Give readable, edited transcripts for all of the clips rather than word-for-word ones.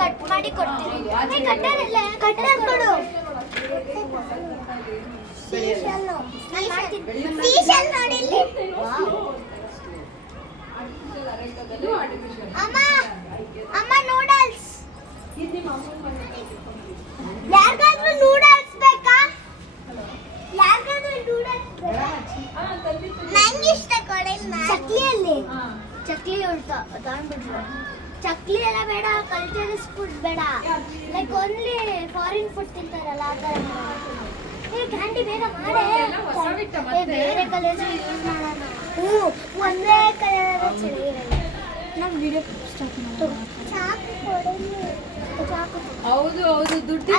Cut ಮಾಡಿ ಕೊಡ್ತೀನಿ. ಅಮ್ಮ ನೂಡಲ್ಸ್ ಯಾರಿಗಾದ್ರೂ ನೂಡಲ್ಸ್ ಬೇಕಾ? ಯಾರಿಗಾದ್ರೂ ನೂಡಲ್ಸ್ ಬೇಕಾ? ನಂಗೆ ಇಷ್ಟ ಕೊಡಿಲ್ಲ. ಚಕ್ಲಿಯಲ್ಲಿ ಚಕ್ಲಿ ತಗೊಂಡ್ಬಿಟ್ರು. ಚಕ್ಲಿ ಎಲ್ಲ ಬೇಡ, ಕಲ್ಚರಲ್ ಫುಡ್ ಬೇಡ, ಲೈಕ್ ಓನ್ಲಿ ಫಾರಿನ್ ಫುಡ್ ತಿಂತಾರಲ್ಲ ಆ ಥರ. ಕ್ಯಾಂಡಿ ಬೇಗ ಮಾಡೆ, ಬೇರೆ ಕಲರ್ಸ್ ಯೂಸ್ ಮಾಡೋಣ. ಒಂದೇ ಕಲರ್ ಚೆನ್ನಾಗಿರಲ್ಲ. ನಾವು ವಿಡಿಯೋ ಸ್ಟಾರ್ಟ್ ಮಾಡೋಣ. ಹೌದು ಹೌದು, ದುಡ್ಡು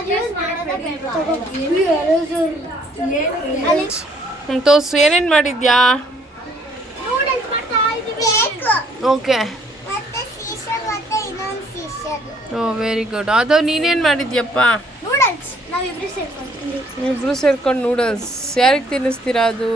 ತೋರ್ಸು, ಏನೇನು ಮಾಡಿದ್ಯಾ? ಓಕೆ, ಓ ವೆರಿ ಗುಡ್. ಅದು ನೀನೇನು ಮಾಡಿದ್ಯಪ್ಪ? ನೂಡಲ್ಸ್ ನಾವಿಬ್ರು ಸೇರ್ಕೊಂಡು ನೂಡಲ್ಸ್ ಯಾರಿಗೆ ತಿನ್ನಿಸ್ತೀರಾ? ಅದು